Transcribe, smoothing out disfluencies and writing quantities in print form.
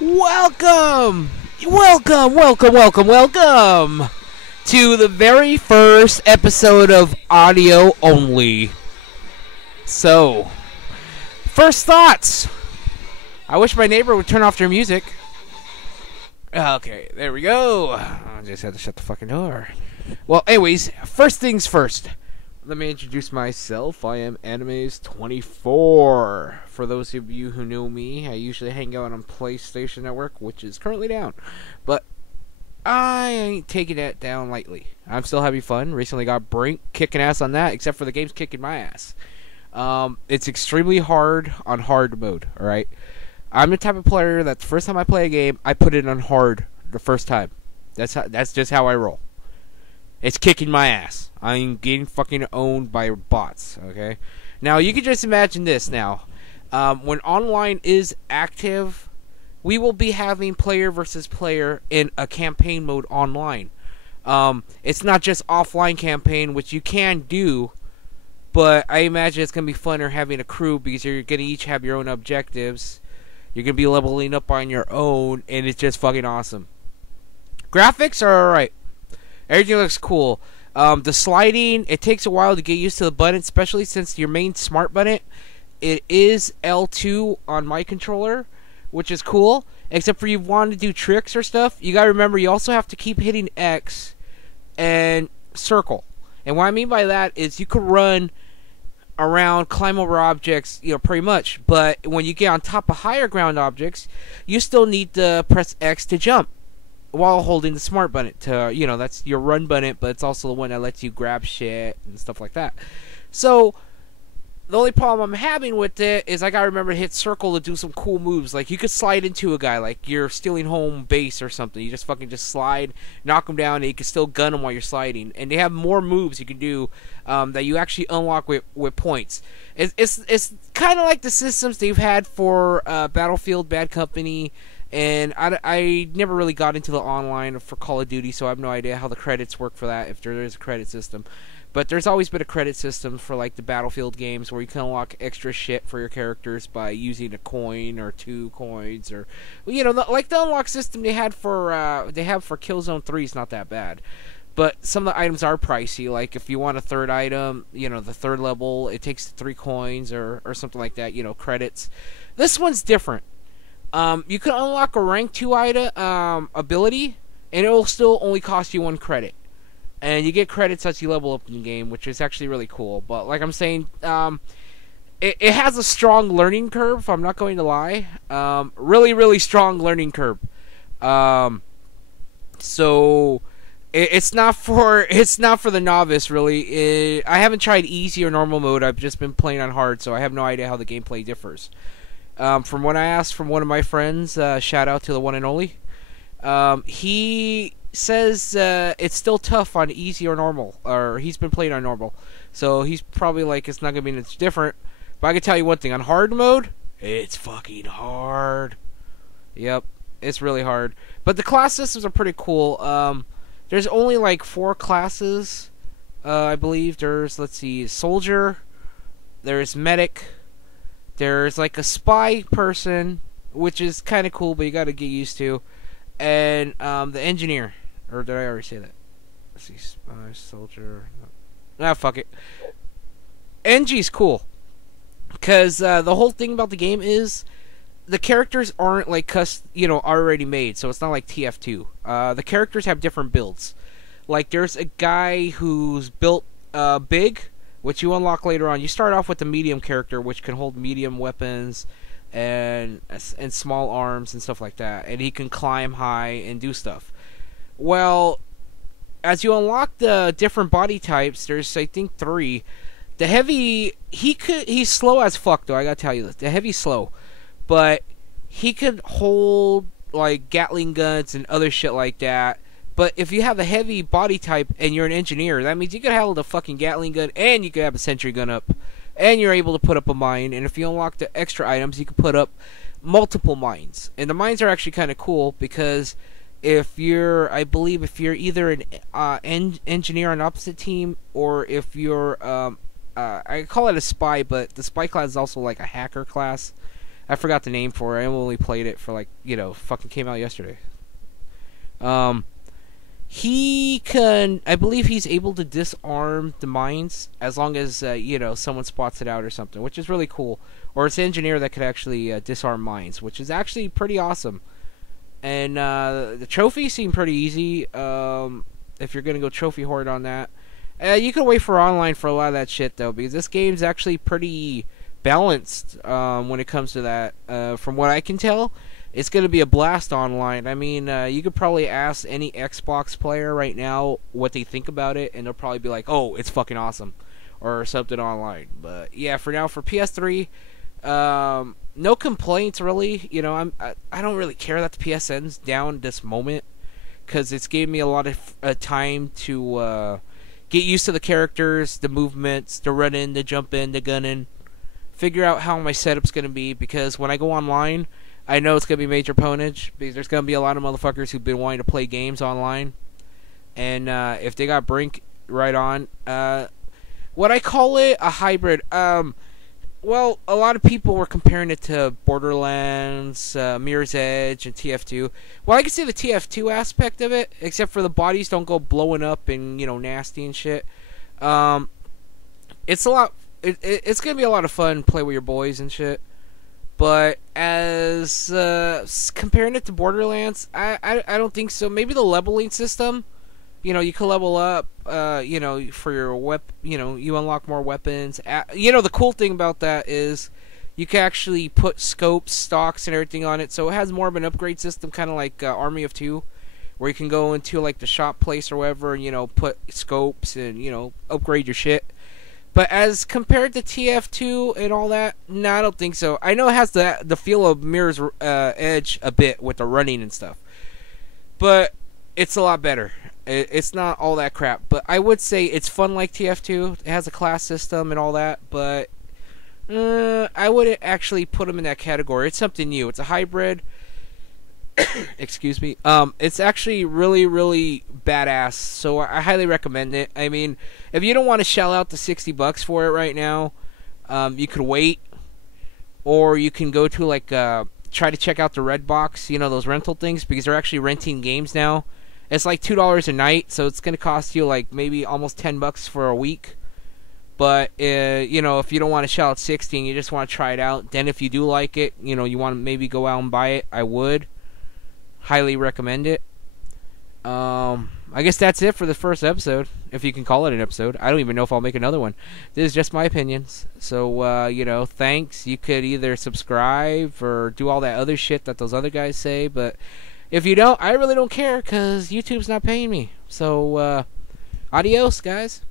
Welcome! Welcome to the very first episode of Audio Only. So, first thoughts. I wish my neighbor would turn off their music. Okay, there we go. I just had to shut the fucking door. Well, anyways, first things first. Let me introduce myself. I am Animes24. For those of you who know me, I usually hang out on PlayStation Network, which is currently down. But I ain't taking that down lightly. I'm still having fun. Recently got BRINK, kicking ass on that, except for the game's kicking my ass. It's extremely hard on hard mode, alright? I'm the type of player that the first time I play a game, I put it on hard the first time. That's just how I roll. It's kicking my ass. I'm getting fucking owned by bots, okay? Now, you can just imagine this now. When online is active, we will be having player versus player in a campaign mode online. It's not just offline campaign, which you can do, but I imagine it's going to be funner having a crew because you're going to each have your own objectives. You're going to be leveling up on your own, and it's just fucking awesome. Graphics are alright. Everything looks cool. The sliding, it takes a while to get used to the button, especially since your main smart button, it is L2 on my controller, which is cool. Except for you want to do tricks or stuff, you gotta remember you also have to keep hitting X and circle. And what I mean by that is you could run around, climb over objects, pretty much. But when you get on top of higher ground objects, you still need to press X to jump while holding the smart button to, that's your run button, but it's also the one that lets you grab shit and stuff like that. So, the only problem I'm having with it is I gotta remember to hit circle to do some cool moves. Like, you could slide into a guy, like you're stealing home base or something. You just slide, knock him down, and you can still gun him while you're sliding. And they have more moves you can do that you actually unlock with points. It's kind of like the systems they've had for Battlefield, Bad Company, and I never really got into the online for Call of Duty, so I have no idea how the credits work for that, if there is a credit system. But there's always been a credit system for like the Battlefield games where you can unlock extra shit for your characters by using a coin or 2 coins, or like the unlock system they have for Killzone 3 is not that bad. But some of the items are pricey. Like if you want a third item, the third level, it takes 3 coins or something like that. Credits. This one's different. You can unlock a rank 2 item ability, and it will still only cost you 1 credit. And you get credits as you level up in the game, which is actually really cool. But like I'm saying, it has a strong learning curve, I'm not going to lie. Really, really strong learning curve. So it's not for the novice, really. I haven't tried easy or normal mode. I've just been playing on hard, so I have no idea how the gameplay differs. From what I asked from one of my friends, shout out to the one and only, he says it's still tough on easy or normal, or he's been playing on normal, so he's probably like, it's not gonna be much different. But I can tell you one thing, on hard mode, it's fucking hard. Yep, it's really hard. But the class systems are pretty cool. There's only like 4 classes, I believe. There's, let's see, soldier, there's medic, there's like a spy person, which is kind of cool, but you gotta get used to, and the engineer. Or did I already say that? Let's see, spy, soldier. Fuck it. NG's cool, because the whole thing about the game is the characters aren't like already made, so it's not like TF2. The characters have different builds. Like there's a guy who's built big, which you unlock later on. You start off with the medium character, which can hold medium weapons and small arms and stuff like that, and he can climb high and do stuff. Well, as you unlock the different body types, there's I think 3. The heavy, he's slow as fuck though, I gotta tell you this. The heavy's slow, but he could hold like Gatling guns and other shit like that. But if you have a heavy body type and you're an engineer, that means you could hold a fucking Gatling gun, and you could have a sentry gun up, and you're able to put up a mine. And if you unlock the extra items, you can put up multiple mines. And the mines are actually kind of cool, because if you're either an engineer on opposite team, or if you're I call it a spy, but the spy class is also like a hacker class. I forgot the name for it. I only played it for like, fucking came out yesterday. He can, I believe he's able to disarm the mines as long as, someone spots it out or something, which is really cool. Or it's an engineer that could actually disarm mines, which is actually pretty awesome. And the trophies seem pretty easy if you're going to go trophy hoard on that. You can wait for online for a lot of that shit, though, because this game's actually pretty balanced when it comes to that. From what I can tell, it's going to be a blast online. I mean, you could probably ask any Xbox player right now what they think about it, and they'll probably be like, oh, it's fucking awesome, or something online. But yeah, for now, for PS3, no complaints really. I don't really care that the PSN's down this moment, because it's gave me a lot of time to get used to the characters, the movements, the run in, the jump in, the gun in, figure out how my setup's going to be, because when I go online, I know it's going to be major ponage, because there's going to be a lot of motherfuckers who've been wanting to play games online. And if they got Brink right on, what I call it, a hybrid. Well, a lot of people were comparing it to Borderlands, Mirror's Edge, and TF2. Well, I can see the TF2 aspect of it, except for the bodies don't go blowing up and, nasty and shit. It's a lot. It's going to be a lot of fun to play with your boys and shit. But as comparing it to Borderlands, I don't think so. Maybe the leveling system, you can level up, for your you unlock more weapons. The cool thing about that is you can actually put scopes, stocks, and everything on it. So it has more of an upgrade system, kind of like Army of Two, where you can go into like the shop place or whatever, and put scopes and upgrade your shit. But as compared to TF2 and all that, no, I don't think so. I know it has the feel of Mirror's Edge a bit with the running and stuff, but it's a lot better. It's not all that crap, but I would say it's fun like TF2. It has a class system and all that, but I wouldn't actually put them in that category. It's something new. It's a hybrid. Excuse me. It's actually really, really badass, so I highly recommend it. I mean, if you don't want to shell out the $60 for it right now, you could wait, or you can go to like try to check out the Redbox, those rental things, because they're actually renting games now. It's like $2 a night, so it's gonna cost you like maybe almost $10 for a week. But if you don't want to shell out 60 and you just want to try it out, then if you do like it, you want to maybe go out and buy it, I would highly recommend it. I guess that's it for the first episode, if you can call it an episode. I don't even know if I'll make another one. This is just my opinions. So, thanks. You could either subscribe or do all that other shit that those other guys say, but if you don't, I really don't care, because YouTube's not paying me. So, adios, guys.